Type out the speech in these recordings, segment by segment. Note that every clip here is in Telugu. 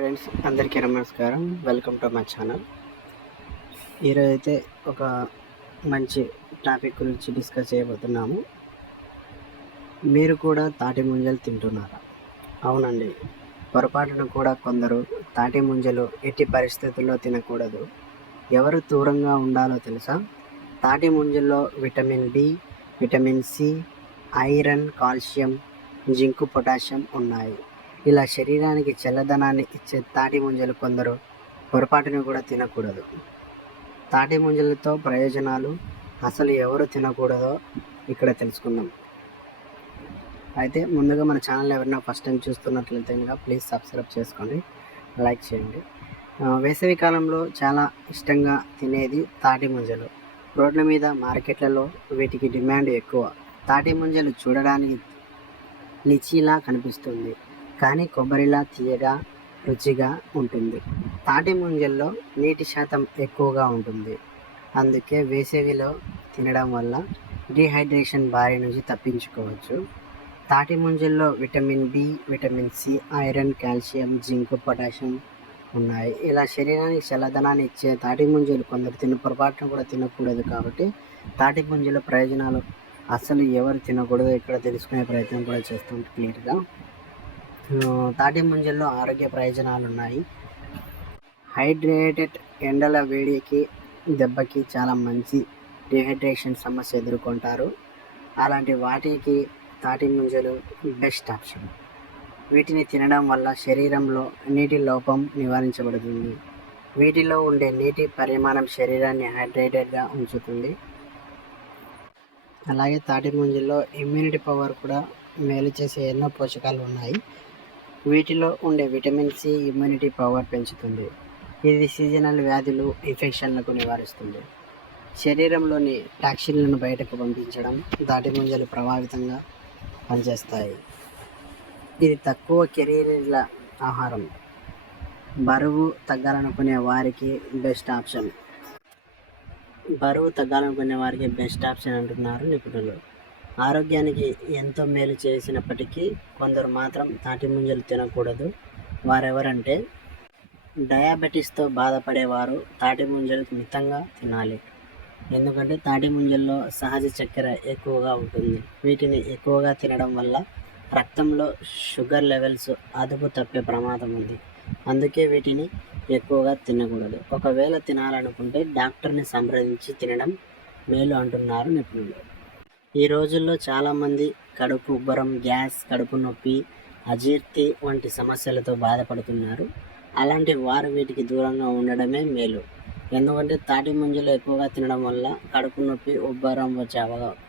ఫ్రెండ్స్, అందరికీ నమస్కారం. Welcome to my channel. ఈరోజు అయితే ఒక మంచి టాపిక్ గురించి డిస్కస్ చేయబోతున్నాము. మీరు కూడా తాటి ముంజలు తింటున్నారా? అవునండి, పొరపాటున కూడా కొందరు తాటి ముంజలు ఎట్టి పరిస్థితుల్లో తినకూడదు. ఎవరు దూరంగా ఉండాలో తెలుసా? తాటి ముంజల్లో vitamin B, vitamin C, iron, calcium, zinc, potassium ఉన్నాయి. ఇలా శరీరానికి చల్లదనాన్ని ఇచ్చే తాటి ముంజలు కొందరు పొరపాటును కూడా తినకూడదు. తాటి ముంజలతో ప్రయోజనాలు, అసలు ఎవరు తినకూడదో ఇక్కడ తెలుసుకుందాం. అయితే ముందుగా మన ఛానల్ ఎవరైనా ఫస్ట్ టైం చూస్తున్నట్లయితే కనుక ప్లీజ్ సబ్స్క్రైబ్ చేసుకోండి, లైక్ చేయండి. వేసవి కాలంలో చాలా ఇష్టంగా తినేది తాటి ముంజలు. రోడ్ల మీద, మార్కెట్లలో వీటికి డిమాండ్ ఎక్కువ. తాటి ముంజలు చూడడానికి లిచీలా కనిపిస్తుంది, కానీ కొబ్బరిలా తీయగా, రుచిగా ఉంటుంది. తాటి ముంజల్లో నీటి శాతం ఎక్కువగా ఉంటుంది. అందుకే వేసవిలో తినడం వల్ల డీహైడ్రేషన్ బారి నుంచి తప్పించుకోవచ్చు. తాటి ముంజల్లో vitamin B, vitamin C, iron, calcium, zinc, potassium ఉన్నాయి. ఇలా శరీరానికి చల్లదనాన్ని ఇచ్చే తాటి ముంజలు కొందరు పొరపాటున కూడా తినకూడదు. కాబట్టి తాటి ముంజల ప్రయోజనాలు అసలు ఎవరు తినకూడదో ఇక్కడ తెలుసుకునే ప్రయత్నం కూడా చేస్తాం క్లియర్గా. తాటి ముంజల్లో ఆరోగ్య ప్రయోజనాలు ఉన్నాయి. హైడ్రేటెడ్, ఎండల వేడికి, దెబ్బకి చాలా మంచి డిహైడ్రేషన్ సమస్య ఎదుర్కొంటారు. అలాంటి వాటికి తాటి ముంజలు బెస్ట్ ఆప్షన్. వీటిని తినడం వల్ల శరీరంలో నీటి లోపం నివారించబడుతుంది. వీటిలో ఉండే నీటి పరిమాణం శరీరాన్ని హైడ్రేటెడ్గా ఉంచుతుంది. అలాగే తాటి ముంజల్లో ఇమ్యూనిటీ పవర్ కూడా మేలు చేసే ఎన్నో పోషకాలు ఉన్నాయి. వీటిలో ఉండే విటమిన్ సి ఇమ్యూనిటీ పవర్ పెంచుతుంది. ఇది సీజనల్ వ్యాధులు, ఇన్ఫెక్షన్లకు నివారిస్తుంది. శరీరంలోని టాక్సిన్లను బయటకు పంపించడం తాటి ముంజలు ప్రభావితంగా పనిచేస్తాయి. ఇది తక్కువ కెరీర్ల ఆహారం. బరువు తగ్గాలనుకునే వారికి బెస్ట్ ఆప్షన్. అంటున్నారు నిపుణులు. ఆరోగ్యానికి ఎంతో మేలు చేసినప్పటికీ కొందరు మాత్రం తాటి ముంజలు తినకూడదు. వారెవరంటే, డయాబెటీస్తో బాధపడేవారు తాటి ముంజలు మితంగా తినాలి. ఎందుకంటే తాటి ముంజల్లో సహజ చక్కెర ఎక్కువగా ఉంటుంది. వీటిని ఎక్కువగా తినడం వల్ల రక్తంలో షుగర్ లెవెల్స్ అదుపు తప్పే ప్రమాదం ఉంది. అందుకే వీటిని ఎక్కువగా తినకూడదు. ఒకవేళ తినాలనుకుంటే డాక్టర్ని సంప్రదించి తినడం మేలు అంటున్నారు నిపుణులు. ఈ రోజుల్లో చాలామంది కడుపు ఉబ్బరం, గ్యాస్, కడుపు నొప్పి, అజీర్తి వంటి సమస్యలతో బాధపడుతున్నారు. అలాంటి వారు వీటికి దూరంగా ఉండడమే మేలు. ఎందుకంటే తాటి ముంజలు ఎక్కువగా తినడం వల్ల కడుపు నొప్పి, ఉబ్బరం వచ్చే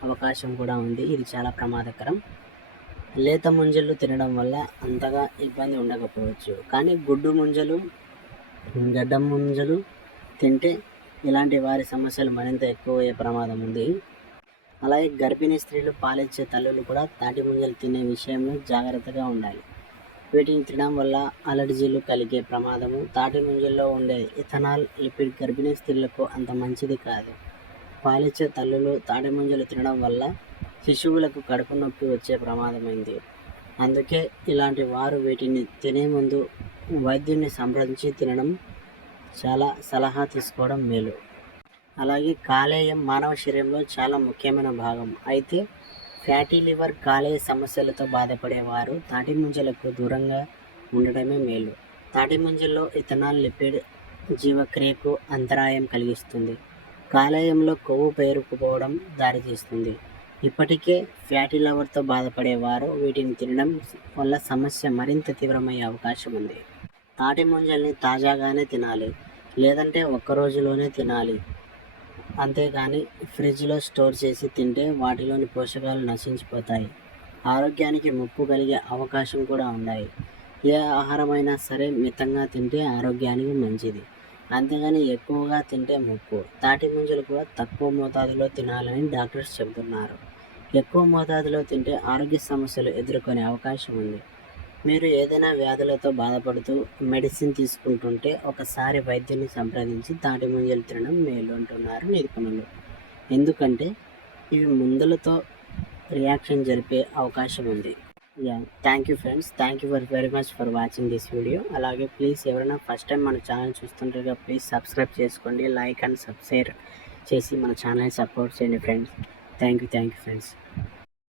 అవకాశం కూడా ఉంది. ఇది చాలా ప్రమాదకరం. లేత ముంజలు తినడం వల్ల అంతగా ఇబ్బంది ఉండకపోవచ్చు, కానీ గుడ్డు ముంజలు, గడ్డ ముంజలు తింటే ఇలాంటి వారి సమస్యలు మరింత ఎక్కువయ్యే ప్రమాదం ఉంది. అలాగే గర్భిణీ స్త్రీలు, పాలిచ్చే తల్లులు కూడా తాటి ముంజలు తినే విషయంలో జాగ్రత్తగా ఉండాలి. వీటిని తినడం వల్ల అలర్జీలు కలిగే ప్రమాదము. తాటి ముంజల్లో ఉండే ఇథనాల్ లిపిడ్ గర్భిణీ స్త్రీలకు అంత మంచిది కాదు. పాలిచ్చే తల్లులు తాటి ముంజలు తినడం వల్ల శిశువులకు కడుపు నొప్పి వచ్చే ప్రమాదమైంది. అందుకే ఇలాంటి వారు వీటిని తినే ముందు వైద్యుని సంప్రదించి తినడం, చాలా సలహా తీసుకోవడం మేలు. అలాగే కాలేయం మానవ శరీరంలో చాలా ముఖ్యమైన భాగం. అయితే ఫ్యాటీ లివర్, కాలేయ సమస్యలతో బాధపడేవారు తాటి ముంజలకు దూరంగా ఉండడమే మేలు. తాటి ముంజల్లో ఇథనాల్ లిపిడ్ జీవక్రియకు అంతరాయం కలిగిస్తుంది. కాలేయంలో కొవ్వు పేరుకుపోవడం దారితీస్తుంది. ఇప్పటికే ఫ్యాటీ లివర్తో బాధపడేవారు వీటిని తినడం వల్ల సమస్య మరింత తీవ్రమయ్యే అవకాశం ఉంది. తాటి ముంజల్ని తాజాగానే తినాలి, లేదంటే ఒక్క రోజులోనే తినాలి. అంతేగాని ఫ్రిడ్జ్లో స్టోర్ చేసి తింటే వాటిలోని పోషకాలు నశించిపోతాయి. ఆరోగ్యానికి ముప్పు కలిగే అవకాశం కూడా ఉన్నాయి. ఏ ఆహారమైనా సరే మితంగా తింటే ఆరోగ్యానికి మంచిది, అంతేగాని ఎక్కువగా తింటే ముప్పు. తాటి ముంజలు కూడా తక్కువ మోతాదులో తినాలని డాక్టర్స్ చెబుతున్నారు. ఎక్కువ మోతాదులో తింటే ఆరోగ్య సమస్యలు ఎదుర్కొనే అవకాశం ఉంది. మీరు ఏదైనా వ్యాధులతో బాధపడుతూ మెడిసిన్ తీసుకుంటుంటే ఒకసారి వైద్యుని సంప్రదించి తాటి ముంజలు తినడం మేలు అంటున్నారు నిపుణులు. ఎందుకంటే ఇవి మందులతో రియాక్షన్ జరిపే అవకాశం ఉంది. Yeah thank you friends. Thank you very much for watching this video. అలాగే ప్లీజ్ ఎవరైనా ఫస్ట్ టైం మన ఛానల్ చూస్తుంటారుగా ప్లీజ్ సబ్స్క్రైబ్ చేసుకోండి. లైక్ అండ్ షేర్ చేసి మన ఛానల్ని సపోర్ట్ చేయండి ఫ్రెండ్స్. Thank you friends.